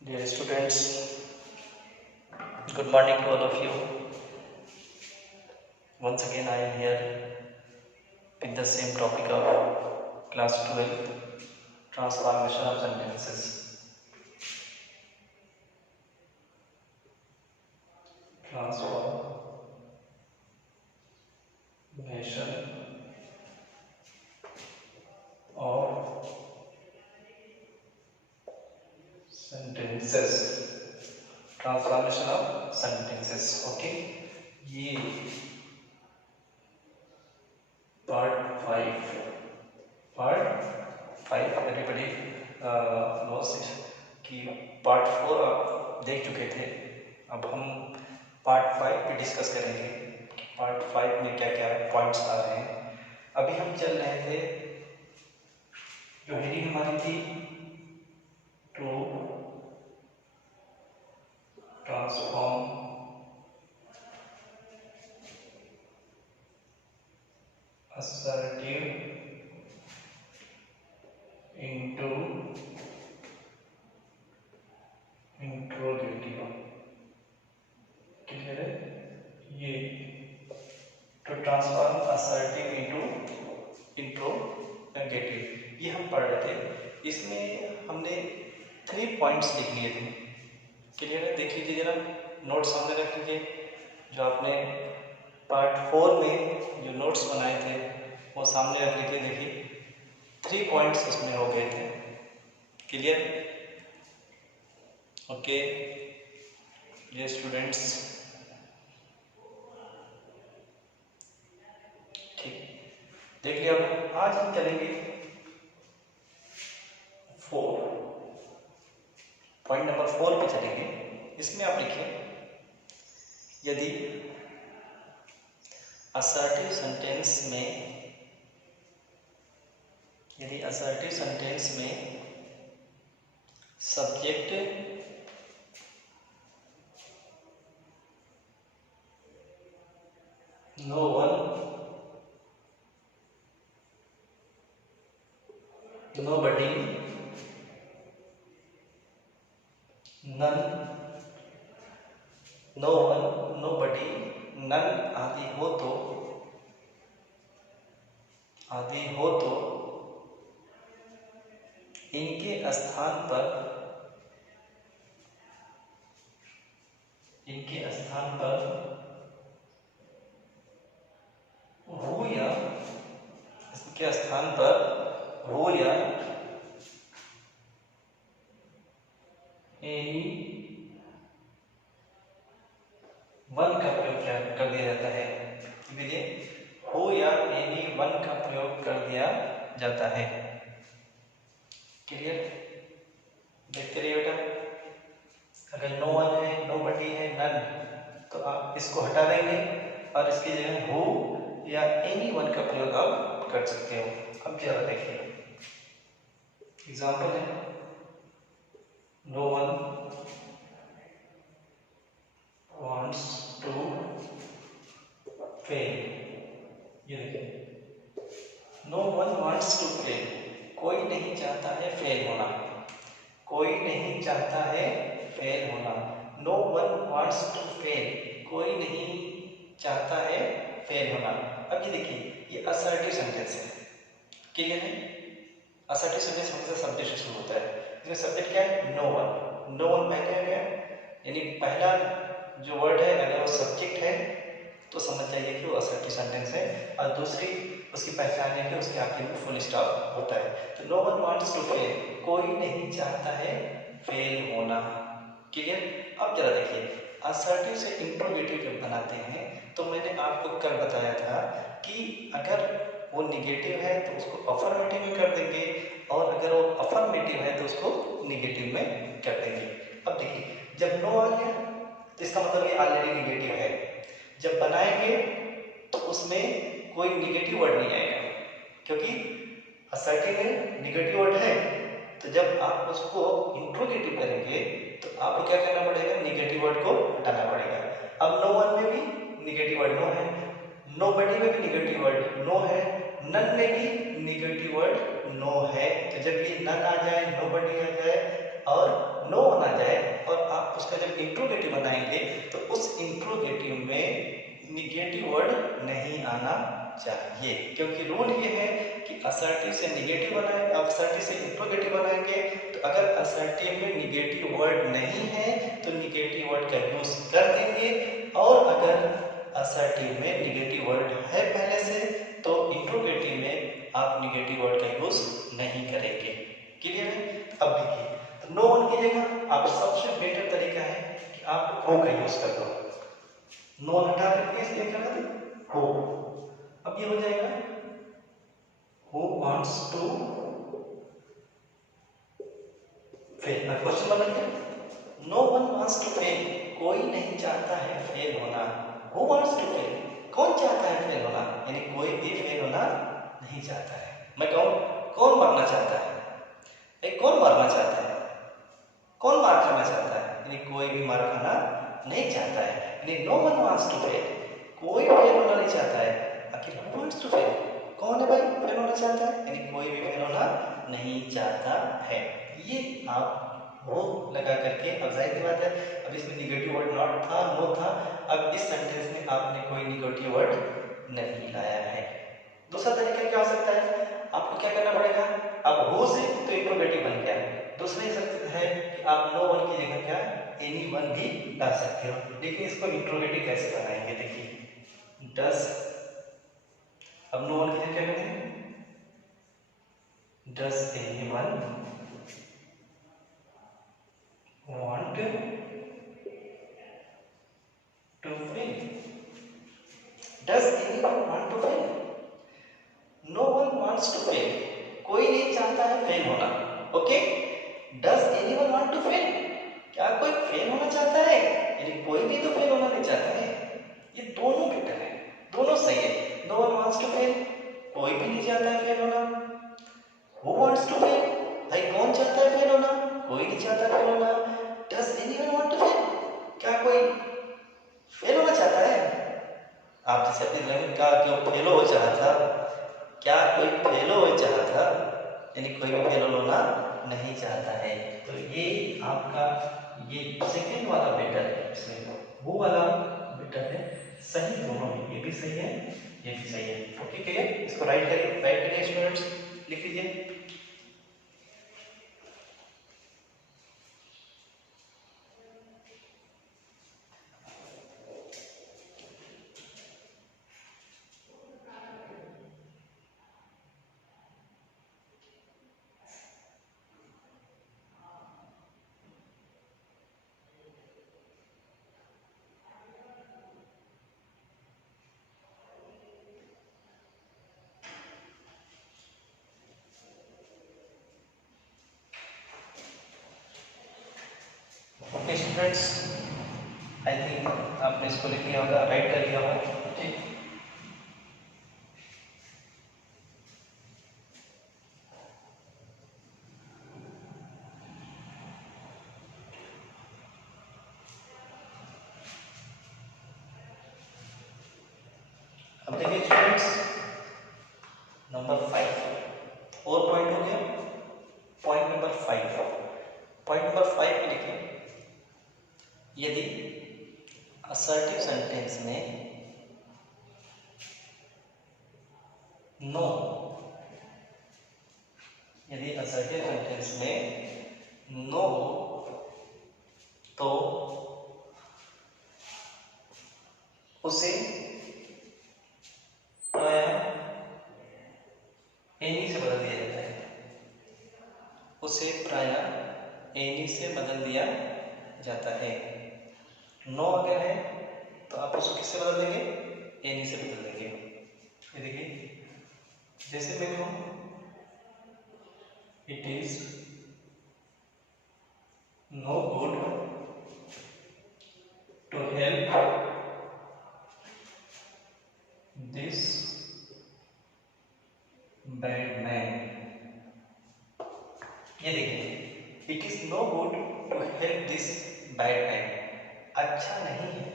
Dear students, good morning to all of you. Once again, I am here with the same topic of class 12 transformation of sentences. Transformation of sentences. Transformation of sentences. Okay. ये part 5 everybody knows कि part 4 आप देख चुके थे। अब हम part 5 पे discuss करेंगे कि पार्ट 5 में क्या क्या पॉइंट्स आ रहे हैं। अभी हम चल रहे थे, जो हेडिंग हमारी थी to transform assertive into interrogative. Clear है? ये to transform assertive into interrogative ये हम पढ़ रहे थे। इसमें हमने 3 पॉइंट्स लिख लिए थे। क्लियर है? देख लीजिए जरा, नोट सामने रख लीजिए। जो आपने पार्ट 4 में जो नोट्स बनाए थे वो सामने रख लीजिए। देखिए 3 पॉइंट्स इसमें हो गए थे। क्लियर? ओके ये स्टूडेंट्स, ठीक देख लिया। आज हम चलेंगे 4 पॉइंट नंबर 4 पे चलेंगे। इसमें आप लिखिए, यदि असर्टिव सेंटेंस में subject no one, nobody, none, no one, nobody, none आदि हो तो इनके स्थान पर हो या एनी वन का प्रयोग कर दिया जाता है। हो या एनी वन का प्रयोग कर दिया जाता है। क्लियर? देखते रहिए बेटा। अगर नो वन है, नोबडी है, नन, तो आप इसको हटा देंगे और इसकी जगह हो या एनी वन का प्रयोग आप कर सकते हो। अब जरा देखिए, एग्जाम्पल है no one wants to fail। ये देखिए, no one wants to fail, कोई नहीं चाहता है फेल होना। कोई नहीं चाहता है फेल होना। No one wants to fail, कोई नहीं चाहता है फेल होना। अब ये देखिए, ये असर्टिव सेंटेंस है। क्लियर है? असर्टिव सेंटेंस हमेशा सब्जेक्ट से शुरू होता है। इसमें सब्जेक्ट क्या है? No one. नो वन पहले आ गया, यानी पहला जो वर्ड है अगर वो सब्जेक्ट है तो समझ जाइए कि वो असर्टिव सेंटेंस है। और दूसरी उसकी पहचान है कि उसके आखिर में फुल स्टॉप होता है। तो no one wants to fail, कोई नहीं चाहता है फेल होना। क्लियर? अब जरा देखिए, असर्टिव से इंट्रोगेटिव जब बनाते हैं तो मैंने आपको कल बताया था कि अगर वो निगेटिव है तो उसको अफर्मेटिव में कर देंगे, और अगर वो अफर्मेटिव है तो उसको निगेटिव में कर देंगे। अब देखिए, जब नो आ गया तो इसका मतलब ये ऑलरेडी निगेटिव है। जब बनाएंगे तो उसमें कोई निगेटिव वर्ड नहीं आएगा, क्योंकि असर्टिव में निगेटिव वर्ड है। तो जब आप उसको इंट्रोगेटिव करेंगे तो आपको क्या करना पड़ेगा? निगेटिव वर्ड को हटाना पड़ेगा। अब नो वन में भी निगेटिव वर्ड नो है, नोबडी में भी निगेटिव वर्ड नो है, नन में भी निगेटिव वर्ड नो है। तो जब ये नन आ जाए, नोबडी आ जाए और नो वन आ जाए इंट्रोगेटिव बनाएंगे तो उस इंट्रोगेटिव में निगेटिव वर्ड नहीं आना चाहिए, क्योंकि रूल ये है कि असर्टिव से निगेटिव बनाएंगे, असर्टिव से इंट्रोगेटिव बनाएंगे तो अगर असर्टिव में निगेटिव वर्ड नहीं है तो निगेटिव वर्ड का यूज कर देंगे, और अगर असर्टिव में निगेटिव वर्ड है पहले से तो इंट्रोगेटिव में आप निगेटिव वर्ड का यूज नहीं करेंगे। क्लियर है? अब देखिए नो वन की जगह आप सबसे बेटर तरीका है कि आप हो का यूज कर दो। नो हटा करके इसके क्या कर दो हो। अब ये हो जाएगा who wants to fail. Question बनेगा no one wants to fail, कोई नहीं चाहता है फेल होना। हु वांट्स टू फेल, कौन चाहता है फेल होना, यानी कोई भी फेल होना नहीं चाहता है। मैं कहूं कौन मरना चाहता है, कौन मरना चाहता है, कौन मार खाना चाहता है, यानी कोई भी मार खाना नहीं चाहता है, यानी no one wants to fail, कोई फेल होना नहीं चाहता है। आखिर हु वांट्स टू फेल, कौन है भाई फेल होना चाहता है, यानी कोई भी फेल होना नहीं चाहता है। ये आप वो लगा करके, अब जाहिर सी बात है अब इसमें निगेटिव वर्ड नॉट था, नो था, अब इस सेंटेंस में आपने कोई निगेटिव वर्ड नहीं लाया है। दूसरा तरीका क्या हो सकता है, आपको क्या करना पड़ेगा, अब हो से तो इंट्रोगेटिव बन गया। दूसरा है कि आप नो वन की जगह क्या एनी वन भी ला सकते हो, लेकिन इसको इंट्रोगेटिव कैसे बनाएंगे, देखिए डस, अब नो वन की जगह क्या करेंगे, does anyone want to fail, does anyone want to fail, no one wants to fail, कोई नहीं चाहता है फेल होना। Okay, does anyone want to fail, क्या कोई फेल होना चाहता है, यानी कोई भी तो फेल होना नहीं चाहता है। ये दोनों बेटर है, दोनों सही है। no one wants to fail, कोई भी नहीं चाहता है फेल होना। who wants to fail, भाई कौन चाहता है फेल होना, कोई नहीं चाहता फेल होना। does anyone want to fail, क्या कोई फेल होना चाहता है। आप जैसे अपनी लाइफ में कहा कि वो फेलो हो चाहा था, क्या कोई फेलो हो चाहा था, यानी कोई भी फेल होना नहीं चाहता है। तो ये आपका ये सेकंड वाला बेटर है, इसमें वो वाला बेटर है, सही दोनों में, ये भी सही है ये भी सही है। ओके क्लियर, इसको राइट करिए स्टूडेंट्स, लिख लीजिए। ओके स्टूडेंट्स, आई थिंक आपने इसको लिख लिया होगा, राइट कर लिया होगा। ठीक, अब देखिए स्टूडेंट्स नंबर 5 और पॉइंट हो गया। पॉइंट नंबर 5, पॉइंट नंबर 5 में लिखें यदि असर्टिव सेंटेंस में नो, यदि असर्टिव सेंटेंस में नो तो उसे एनी से बदल दिया जाता है, उसे प्रायः एनी से बदल दिया जाता है। नो अगर है तो आप उसको किससे बदल देंगे, एनी से बदल देंगे। ये देखिए जैसे मैं कहूं it is no good to help this bad man. ये देखिए it is no good to help this bad man, अच्छा नहीं है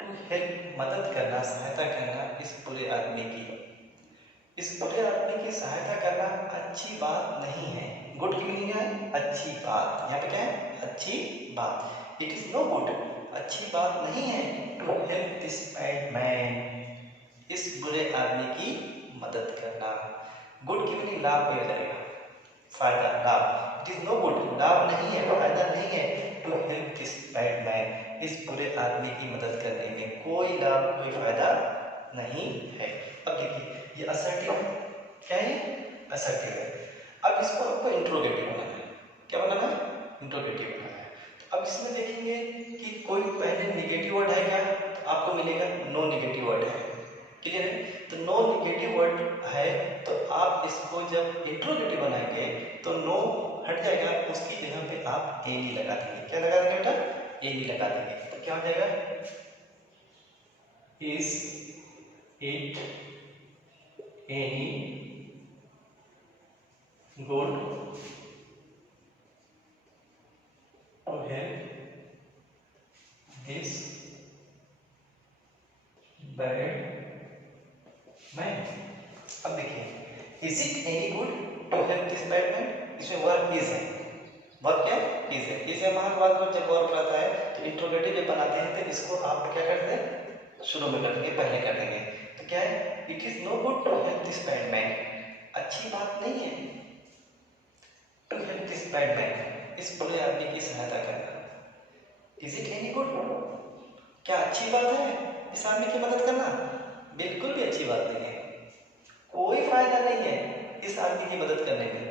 टू हेल्प मदद करना, सहायता करना इस बुरे आदमी की, इस बुरे आदमी की सहायता करना अच्छी बात नहीं है। गुड की मीनिंग है अच्छी बात, यहाँ पे क्या है अच्छी बात, इट इज नो गुड, अच्छी बात नहीं है to help this bad man, इस बुरे आदमी की मदद करना। गुड की मीनिंग लाभ भी हो जाएगा, फायदा, लाभ। इट इज नो गुड, लाभ नहीं है, फायदा नहीं है to help this bad man, इस बुरे आदमी की मदद करने में कोई लाभ कोई फायदा नहीं है। अब देखिए ये असर्टिव है, क्या है, असर्टिव है। अब इसको आपको इंट्रोगेटिव बनाना है, क्या बनाना है, इंट्रोगेटिव बनाना है। तो अब इसमें देखेंगे कि कोई पहले निगेटिव वर्ड है क्या, तो आपको मिलेगा नो निगेटिव वर्ड है, क्लियर है। तो नो निगेटिव वर्ड है तो आप इसको जब इंट्रोगेटिव बनाएंगे तो नो हट जाएगा, उसकी जगह पे आप एनी लगा देंगे, क्या लगा देंगे बेटा, एनी लगा देंगे। तो क्या हो जाएगा, is it any good to help this bad man. अब देखिए is it any good to help this bad man, इसमें वर्ब इज है, वर्ब क्या है, इज है। इज है वहां के बाद में जब वर्ब रहता है तो इंट्रोगेटिव जब बनाते हैं तो इसको आप क्या करते हैं, शुरू में कर देंगे, पहले कर देंगे। तो क्या है, it is no good to help this bad man, अच्छी बात नहीं है to help this bad man, इस बुरे आदमी की सहायता करना। इज इट एनी गुड, क्या अच्छी बात है इस आदमी की मदद करना, बिल्कुल भी अच्छी बात नहीं है, कोई फायदा नहीं है इस आदमी की मदद करने में।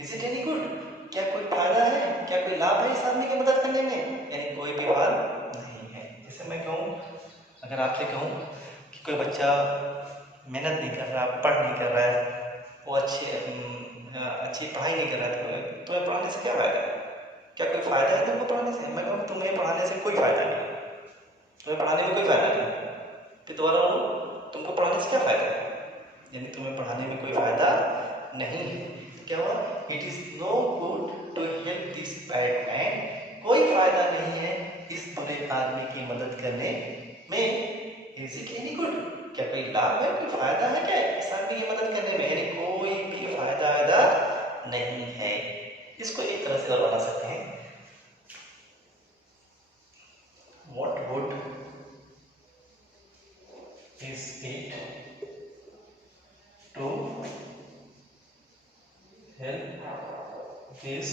इज इट एनी गुड, क्या कोई फायदा है, क्या कोई लाभ है इस आदमी की मदद करने में, यानी कोई भी लाभ नहीं है। जैसे मैं कहूँ, अगर आपसे कहूँ कि कोई बच्चा मेहनत नहीं कर रहा, पढ़ नहीं कर रहा है, वो अच्छी पढ़ाई नहीं कर रहा है, तो तुम्हें पढ़ाने से क्या फायदा है, क्या कोई फायदा है तुमको पढ़ाने से। मैं कहूँ तुम्हें पढ़ाने से कोई फायदा नहीं, तुम्हें पढ़ाने में कोई फायदा नहीं, फिर दोबारा तुमको पढ़ाने से क्या फायदा है, यानी तुम्हें पढ़ाने में कोई फायदा नहीं है। क्या हुआ, it is no good to help this bad man, कोई फायदा नहीं है इस बुरे आदमी की मदद करने में। इज इट एनी गुड, क्या कोई लाभ है, कोई फायदा है क्या इस आदमी की मदद करने में, यानी कोई भी फायदा नहीं है। इसको एक तरह से और बना सकते हैं, what good is it to help this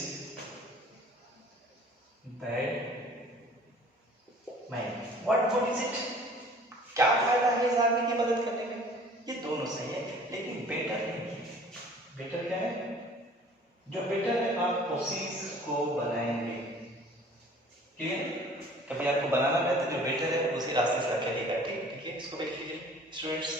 bad man, what good is it, क्या फायदा है इस आदमी की मदद करने में। ये दोनों सही है, लेकिन बेटर नहीं, बेटर क्या है, जो बेटर है आप उसी को बनाएंगे, ठीक है। कभी आपको बनाना पड़े तो जो बेटर है उसी रास्ते से चलेगा, ठीक है। इसको देख लीजिए स्टूडेंट्स,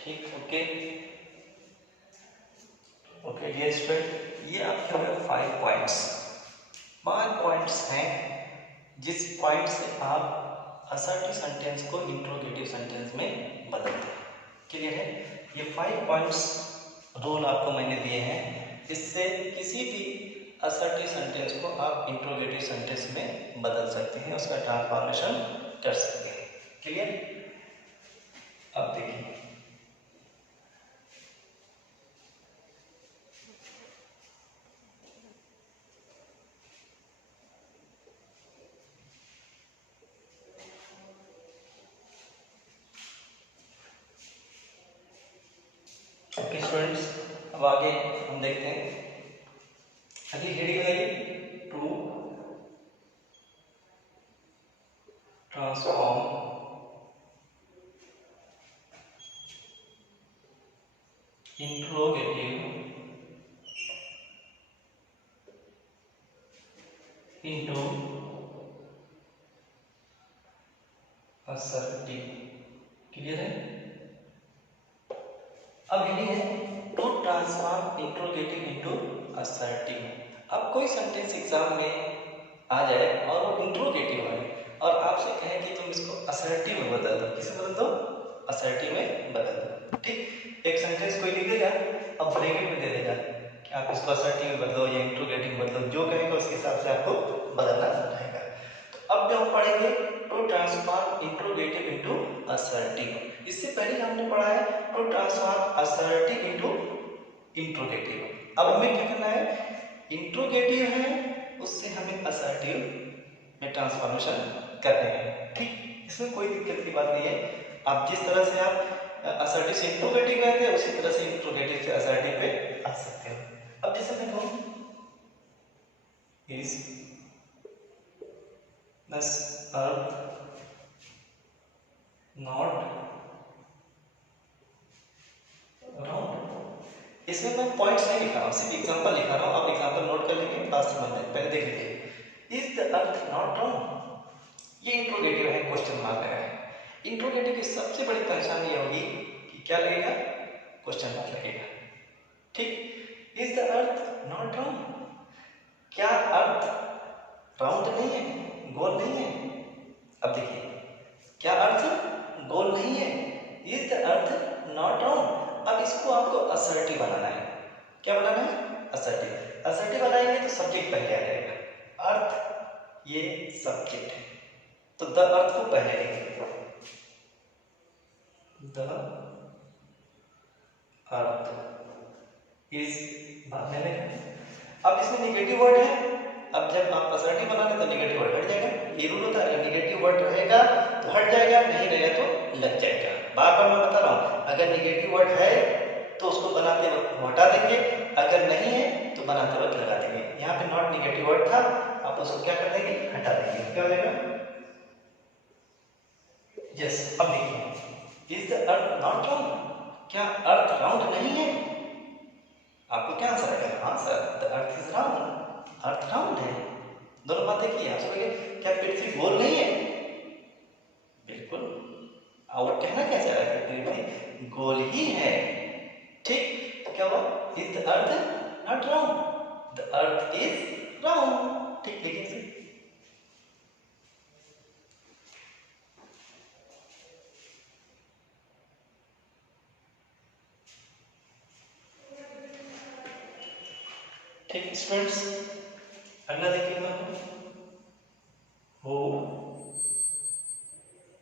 ठीक, ओके ओके डियर स्टूडेंट, ये आपके हुए 5 पॉइंट्स हैं जिस पॉइंट से आप असर्टिव सेंटेंस को इंट्रोगेटिव सेंटेंस में बदलते हैं, क्लियर है। ये 5 पॉइंट्स रूल आपको मैंने दिए हैं, इससे किसी भी असर्टिव सेंटेंस को आप इंट्रोगेटिव सेंटेंस में बदल सकते हैं, उसका ट्रांसफॉर्मेशन कर सकते हैं, क्लियर। अब देखिए ओके स्टूडेंट्स, अब आगे हम देखते हैं अगली हेडिंग है to transform interrogative into assertive, clear है। अब हेडिंग है to transform interrogative into assertive. अब कोई सेंटेंस एग्जाम में आ जाए और वो इंट्रोगेटिव है और आपसे कहें कि तुम इसको असर्टिव में बदल दो, किसे बदल दो, असर्टिव में बदल दो। ठीक, एक सेंटेंस कोई लिख देगा, अब ब्रैकेट में दे देगा कि आप इसको असर्टिव में बदलो या इंट्रोगेटिव में बदलो, जो कहेगा उसके हिसाब से आपको बदलना रहेगा। तो अब जो हम पढ़ेंगे to transform interrogative into assertive. इससे पहले हमने पढ़ा है to transform assertive into interrogative. अब हमें क्या करना है, इंट्रोगेटिव है उससे हमें असर्टिव में ट्रांसफॉर्मेशन करने हैं। ठीक, इसमें कोई दिक्कत की बात नहीं है। आप जिस तरह से आप असर्टिव से इंट्रोगेटिव गए थे उसी तरह से इंट्रोगेटिव से असर्टिव पे आ सकते हो। अब जैसे मैं कहूं is this earth not round, इसमें मैं पॉइंट्स नहीं लिखा रहा हूँ, सिर्फ एग्जांपल लिखा रहा हूँ। आप एग्जांपल नोट कर लीजिए, बात समझ लें। पहले देख लीजिए, is the earth not round, ये इंट्रोगेटिव है, क्वेश्चन मार्क लगा है। इंट्रोगेटिव की सबसे बड़ी पहचान ये होगी कि क्या लगेगा, क्वेश्चन मार्क लगेगा। ठीक, is the earth not round, क्या अर्थ राउंड नहीं है, गोल नहीं है। अब देखिए, क्या अर्थ गोल नहीं है, is the earth not round. अब इसको आपको असर्टिव बनाना है। क्या बनाना है, असर्टिव। असर्टिव बनाएंगे तो सब्जेक्ट पहले आ जाएगा, अर्थ ये सब्जेक्ट है, तो द अर्थ को पहले लिखेंगे, द अर्थ इज बाद में लेगा। अब इसमें निगेटिव वर्ड है, अब जब आप असर्टिव बनाने तो निगेटिव वर्ड हट जाएगा, ये रूल होता है। निगेटिव वर्ड रहेगा तो हट जाएगा, नहीं रहेगा तो लग जाएगा। बार बार मैं बता रहा हूँ, अगर निगेटिव वर्ड है तो उसको बनाते वक्त हटा देंगे, अगर नहीं है तो बनाते वक्त लगा देंगे। यहाँ पे नॉट निगेटिव वर्ड था, आप उसको क्या कर देंगे, हटा देंगे। क्या हो जाएगा, यस। अब देखिए, is the earth not round, क्या अर्थ राउंड नहीं है। आपको क्या आंसर आएगा, हाँ sir, the earth is round, earth round है। दोनों बातें की आप सोचेंगे, क्या पृथ्वी गोल नहीं है, बिल्कुल। और कहना क्या चाह रहा है, पृथ्वी गोल ही है। ठीक, तो क्या हुआ, is the earth not round, the earth is round. ठीक, लिखिए इसे। ठीक स्टूडेंट्स, अगला देखिएगा, who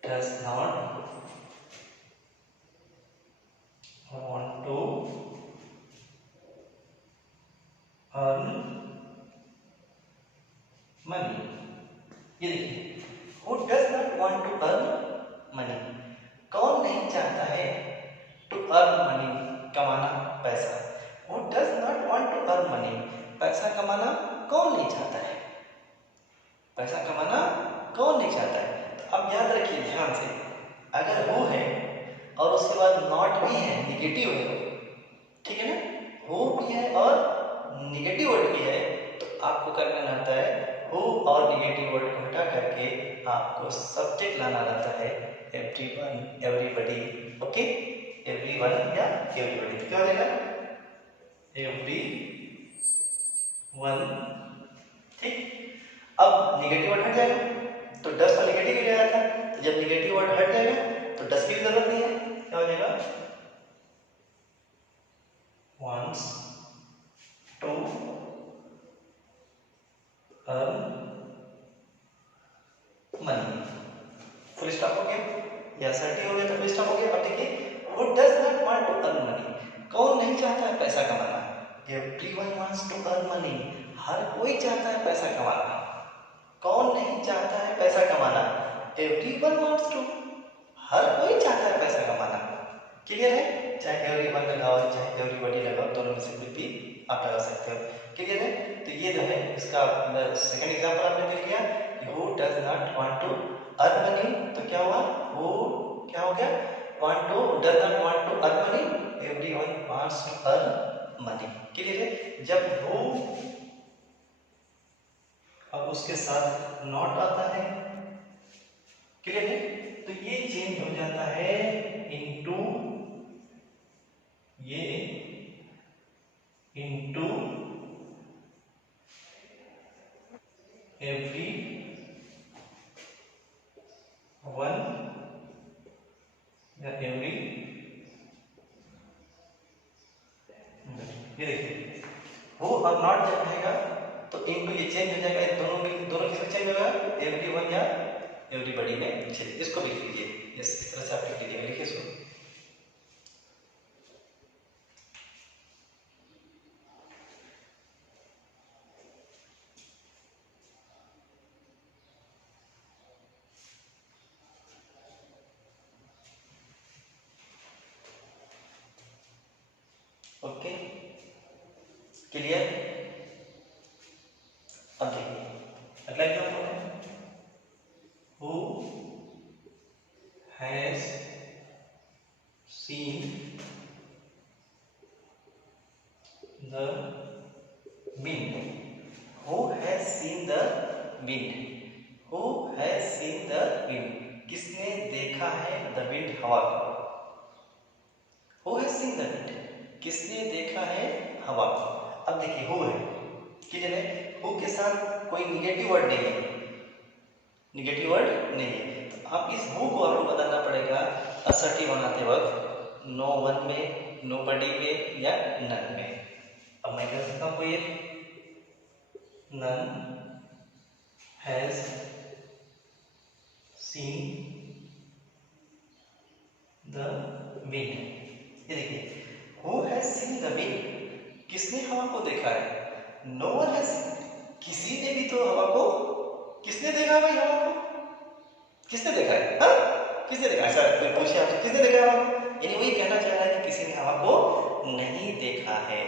does not want to earn money। ये देखिए, who does not want to earn money, कौन नहीं चाहता है to earn money, कमाना पैसा। who does not want to earn money, पैसा कमाना कौन नहीं चाहता है, पैसा कमाना कौन नहीं चाहता है। तो अब याद रखिए ध्यान से, अगर who है और उसके बाद नॉट भी है, निगेटिव है, ठीक है ना, हु भी है और निगेटिव वर्ड भी है, तो आपको करना रहता है हु और निगेटिव वर्ड को हटा करके आपको सब्जेक्ट लाना रहता है, एवरीवन, एवरीबॉडी। ओके, एवरीवन या एवरीबॉडी, क्या हो जाएगा, एवरीवन। ठीक, अब निगेटिव वर्ड हट जाएगा तो डस का निगेटिव ही गया था, तो जब निगेटिव वर्ड हट जाएगा तो डस की भी जरूरत नहीं है। क्या हो जाएगा, wants to earn money। Full stop हो गया, या सर्टी हो गया तो फुल स्टॉप हो गया। अब देखिए, who does not want to earn money, कौन नहीं चाहता है पैसा कमाना। everyone wants to earn money, हर कोई चाहता है पैसा कमाना। कौन नहीं चाहता है पैसा कमाना, everyone wants to, हर कोई चाहता है पैसा कमाना। क्लियर है, चाहे एवरीवन लगाओ चाहे एवरीबॉडी लगाओ, दोनों में से कुछ भी आप लगा सकते हो। क्लियर है, तो ये जो है इसका सेकंड एग्जांपल आपने देख लिया, who does not want to earn money, तो क्या हुआ, हु क्या हो गया, want to, does not want to earn money, everyone wants to earn money. Clear है, जब हु अब उसके साथ नॉट आता है, क्लियर है, तो ये चेंज हो जाता है इनटू, ये इनटू एवरी वन और नॉट जब रहेगा तो इनटू ये चेंज हो जाएगा, दोनों किसमें चेंज होगा, एवरीवन या एवरीबॉडी में चेंज। इसको लिख लीजिए, इस तरह से आप लिख लीजिए, लिखिए इसको। Okay, clear. अब देखिए अगला एग्जाम्पल है, who has seen the wind, who has seen the wind, who has seen the wind, किसने देखा है the wind, हवा को। who has seen the wind, किसने देखा है हवा को। अब देखिए who है, क्लियर है, who के साथ कोई निगेटिव वर्ड नहीं है, निगेटिव वर्ड नहीं है, तो आप इस who को आपको बताना पड़ेगा असर्टिव बनाते वक्त, नो वन में, नो बडी में या नन में। अब मैं कह सकता हूँ कोई none has seen the wind, ये देखिए who has seen the wind, किसने हवा को देखा है, no one has, किसी ने भी तो हवा को, किसने देखा भाई हवा को, किसने देखा है, हाँ किसने देखा है, सर मैं पूछे आपसे किसने देखा है हवा को, यानी वही कहना चाह रहा है कि किसी ने हवा को नहीं देखा है,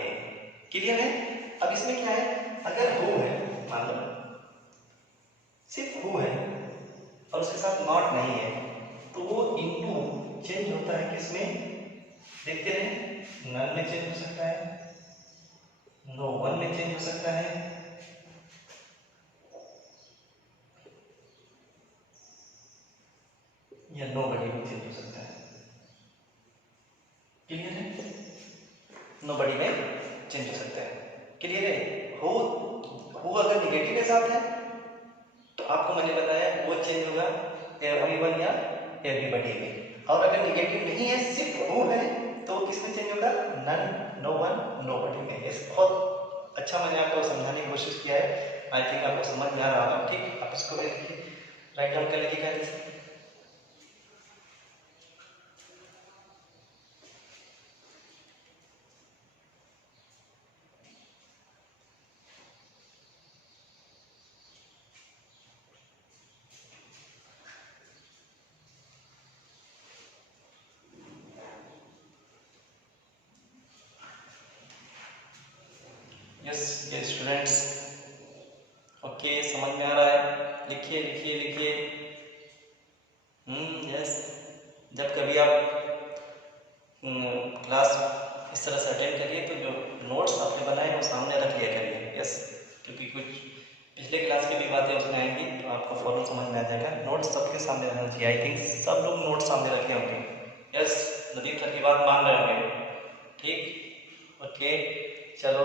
क्लियर है। अब इसमें क्या है, अगर हु है, मान लो सिर्फ हु है और उसके साथ नॉट नहीं है, तो वो इनटू चेंज होता है किसमें, देखते रहे, नन में चेंज हो सकता है, नो वन में चेंज हो सकता है, या नो बडी में चेंज हो सकता है, क्लियर है, नो बडी में चेंज हो सकता है, क्लियर है। हो अगर निगेटिव के साथ है तो आपको मैंने बताया वो चेंज होगा एवरीवन या एवरीबॉडी में, और अगर निगेटिव नहीं है सिर्फ हो है तो वो किसमें चेंज होगा, नन, नो वन, नो बडी में। इस बहुत अच्छा मैंने आपको समझाने की कोशिश किया है, आई थिंक आपको समझ में आ रहा होगा, ठीक। आप इसको राइट डाउन कर लीजिएगा। यस ये स्टूडेंट्स, ओके समझ में आ रहा है, लिखिए लिखिए लिखिए। यस, जब कभी आप क्लास इस तरह से अटेंड करिए तो जो नोट्स आपने बनाए वो सामने रख लिया करिए, यस, क्योंकि कुछ पिछले क्लास की भी बातें उसमें आएंगी तो आपको फौरन समझ में आ जाएगा। नोट्स सबके सामने रहना चाहिए, आई थिंक सब लोग नोट्स सामने रखे होंगे, यस, नदीम सर की बात मान रहे होंगे, ठीक, ओके चलो।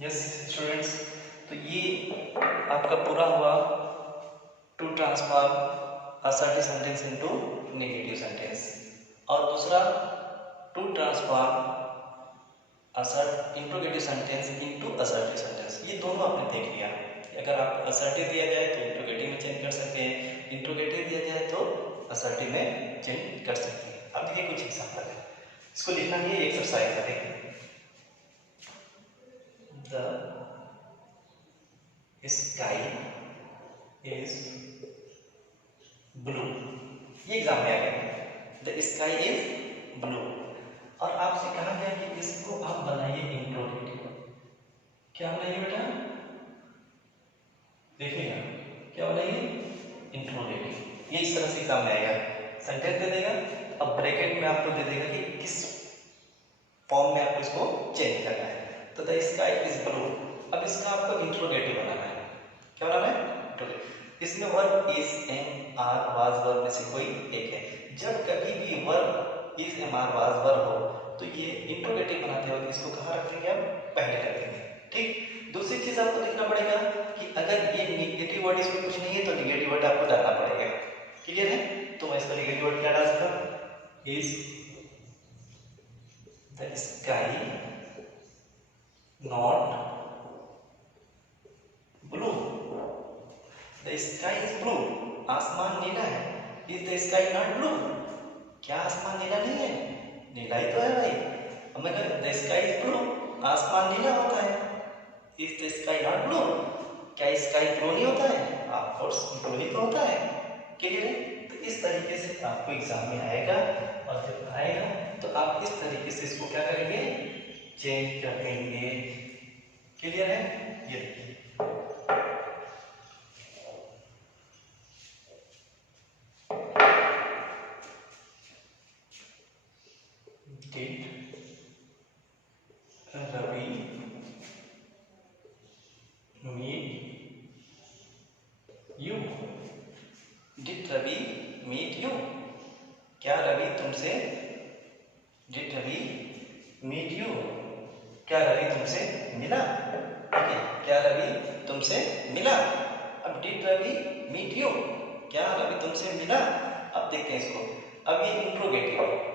यस स्टूडेंट्स, तो ये आपका पूरा हुआ to transform assertive sentence into negative sentence, और दूसरा to transform interrogative sentence into assertive sentence. ये दोनों आपने देख लिया, अगर आप असर्टिव दिया जाए तो इंट्रोगेटिव में चेंज कर सकते हैं, इंट्रोगेटिव दिया जाए तो असर्टिव में चेंज कर सकते हैं। अब देखिए कुछ एग्जाम्पल है, इसको लिखना नहीं है, एक्सरसाइज है, देखिए the sky is blue, ये एग्जाम में आ गया, द स्काई इज ब्लू, और आपसे कहा गया कि इसको आप बनाइए इंट्रोगेटिव। क्या बनाइए बेटा, देखिएगा क्या बनाइए, इंट्रोगेटिव। ये इस तरह से एग्जाम में आएगा, सेंटेंस दे देगा, अब ब्रैकेट में आपको दे देगा कि किस फॉर्म में आपको इसको चेंज करना है। तो द स्काई इज ब्लू, अब इसका आपको इंट्रोगेटिव बनाना है, क्या नाम है? इंट्रोगेटिव। इसमें verb is, am, are, was verb में से कोई एक है। जब कभी भी verb is, am, are, was verb हो तो ये इंट्रोगेटिव बनाते वक्त इसको कहाँ रख देंगे? हम पहले रख देंगे। ठीक। दूसरी चीज आपको देखना पड़ेगा कि अगर ये नेगेटिव वर्ड इसमें कुछ नहीं है तो नेगेटिव वर्ड आपको डालना पड़ेगा। क्लियर है? तो मैं इसका नेगेटिव वर्ड क्या डाल सकता हूं? Is the sky not blue? The sky is blue. आसमान नीला है। Is the sky not blue? क्या आसमान नीला नहीं है? नीला ही तो है भाई। अब मैं कहूँ द स्काई इज ब्लू, आसमान नीला होता है। Is the sky not blue? क्या स्काई ब्लू नहीं होता है? ऑफ कोर्स ब्लू ही तो होता है। क्लियर है? तो इस तरीके से आपको एग्जाम में आएगा, और जब आएगा तो आप इस तरीके से इसको क्या करेंगे? चेंज कर देंगे। क्लियर है? ये देखिए did Ravi meet you? Did Ravi meet you? क्या रवि तुमसे, डिड रवि मीट यू? क्या रवि तुमसे मिला? ओके, क्या रवि तुमसे मिला? अब डिड रवि मीट यू? क्या रवि तुमसे मिला? अब देखते हैं इसको। अब ये इंट्रोगेटिव है।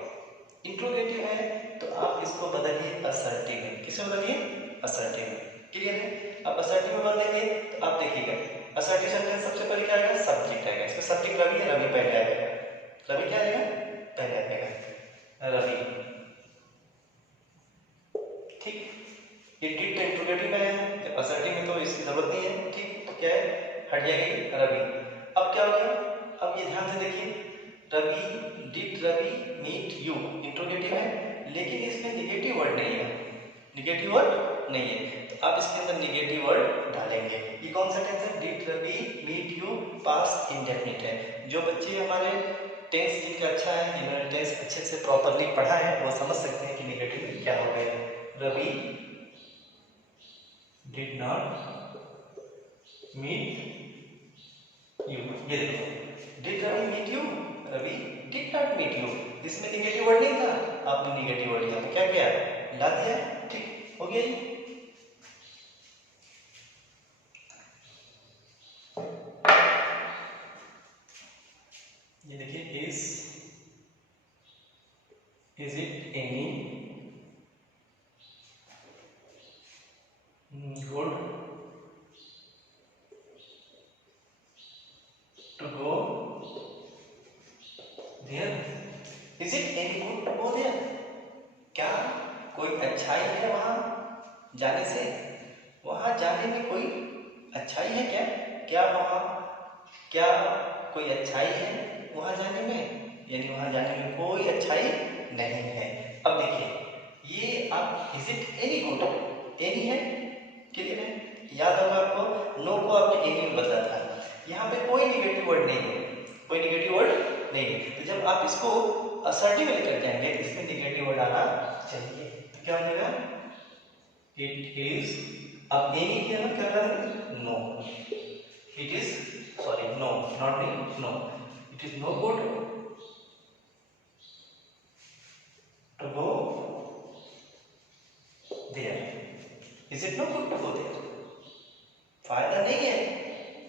इंट्रोगेटिव है तो आप इसको बदलिए असर्टिव में। किसे बदलिए? असर्टिव में। क्लियर है? अब असर्टिव में बदलेंगे तो आप देखिएगा असर्टिव सेंटेंस सबसे पहले क्या आएगा? सब्जेक्ट आएगा। इसमें सब्जेक्ट रवि है, रवि पहले आएगा। रवि क्या आएगा? पहले आएगा रवि। ठीक। ये डिड इंट्रोगेटिव में है, जब असर्टिव में तो इसकी जरूरत नहीं है। ठीक। तो क्या है? हट जाएगा रवि। अब क्या हो गया? अब ये ध्यान से देखिए, Ravi, did Ravi meet you interrogative है, लेकिन इसमें निगेटिव वर्ड नहीं है। निगेटिव वर्ड नहीं है तो आप इसके अंदर निगेटिव वर्ड डालेंगे। ये कौन सा टेंस है? Did Ravi meet you past indefinite है। जो बच्चे हमारे टेंस जिनका अच्छा है, जिन्होंने टेंस अच्छे से प्रॉपरली पढ़ा है, वो समझ सकते हैं कि निगेटिव में क्या हो गया। Ravi did not meet you. ये देखो, did Ravi meet you? Ravi did not meet you. इसमें निगेटिव वर्ड नहीं था, आपने निगेटिव वर्ड यहाँ पे क्या किया? ला दिया। ठीक हो गया ये। ये देखिए, is it any good to go there? Is it any good to go there? क्या कोई अच्छाई है वहां जाने से? वहां जाने में कोई अच्छाई है क्या? क्या वहां, क्या कोई अच्छाई है वहां जाने में? यानी वहां जाने में कोई अच्छाई नहीं है। अब देखिए ये आप is it any good, any है। क्लियर है? याद होगा आपको, नो को आपने एनी में बदला था। यहाँ पे कोई निगेटिव वर्ड नहीं है, कोई निगेटिव वर्ड नहीं है। तो जब आप इसको असर्टिव लेकर जाएंगे इसमें निगेटिव वर्ड आना चाहिए। तो क्या हो जाएगा? इट इज, अब एनी की हम क्या कर रहे हैं? No. It is, sorry no, not me, no. It is no good to go there. Is it no good to go there? फायदा नहीं है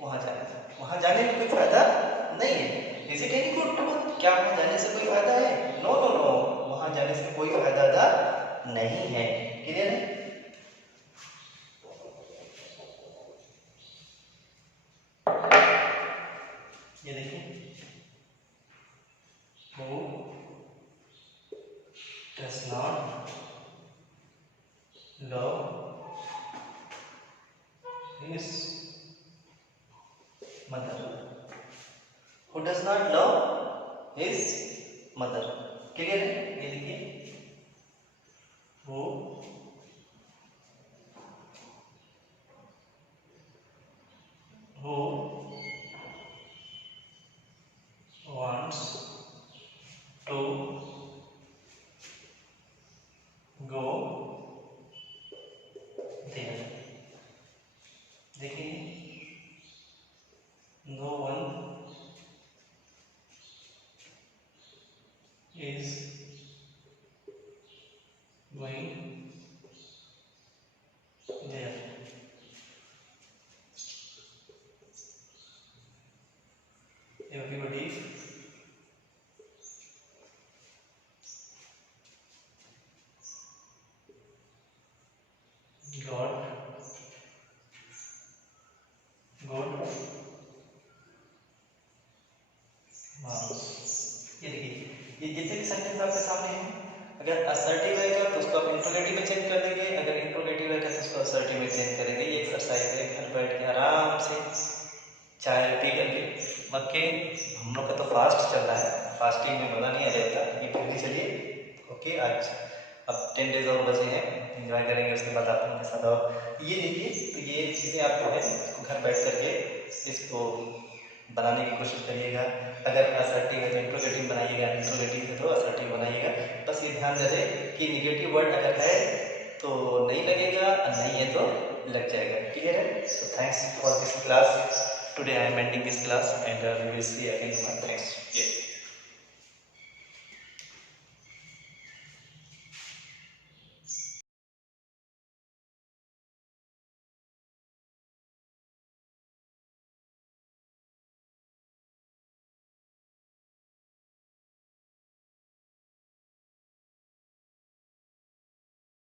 वहां जाने से, वहां जाने में कोई फायदा नहीं है। Is it any good to go? क्या वहां जाने से कोई फायदा है? नो नो नो, वहां जाने से कोई फायदा नहीं है। क्लियर है? ये देखिए, who does not love his mother? Who does not love his mother? Clear है? ये देखिए, who wants to go there? देखिए, is going there. Everybody got good marks. ये देखिए, ये जितने भी सेंटेंस आपके सामने हैं, अगर असर्टिव रहेगा तो उसको आप इंट्रोगेटिव में चेंज कर देंगे, अगर इंट्रोगेटिव रहेगा तो उसको असर्टिव में चेंज करेंगे। ये एक्सरसाइज है, घर बैठ के आराम से चाय पी करके। बाकी हम लोग का तो फास्ट चल रहा है, फास्टिंग में मज़ा नहीं आ जाता, लेकिन फिर भी चलिए। ओके, आज अब 10 डेज और बचे हैं, एंजॉय करेंगे, उसके बाद आप लोगों के साथ। और ये देखिए, तो ये चीज़ें आप जो है इसको घर बैठ करके इसको बनाने की कोशिश करिएगा। अगर असर्टिव है तो इंट्रोगेटिव बनाइएगा, इंट्रोगेटिव है तो असर्टिव बनाइएगा। बस ये ध्यान रहे कि निगेटिव वर्ड अगर है तो नहीं लगेगा, नहीं है तो लग जाएगा। क्लियर है? So thanks for this class. Today I am ending this class and we will see again. Thanks. Yeah.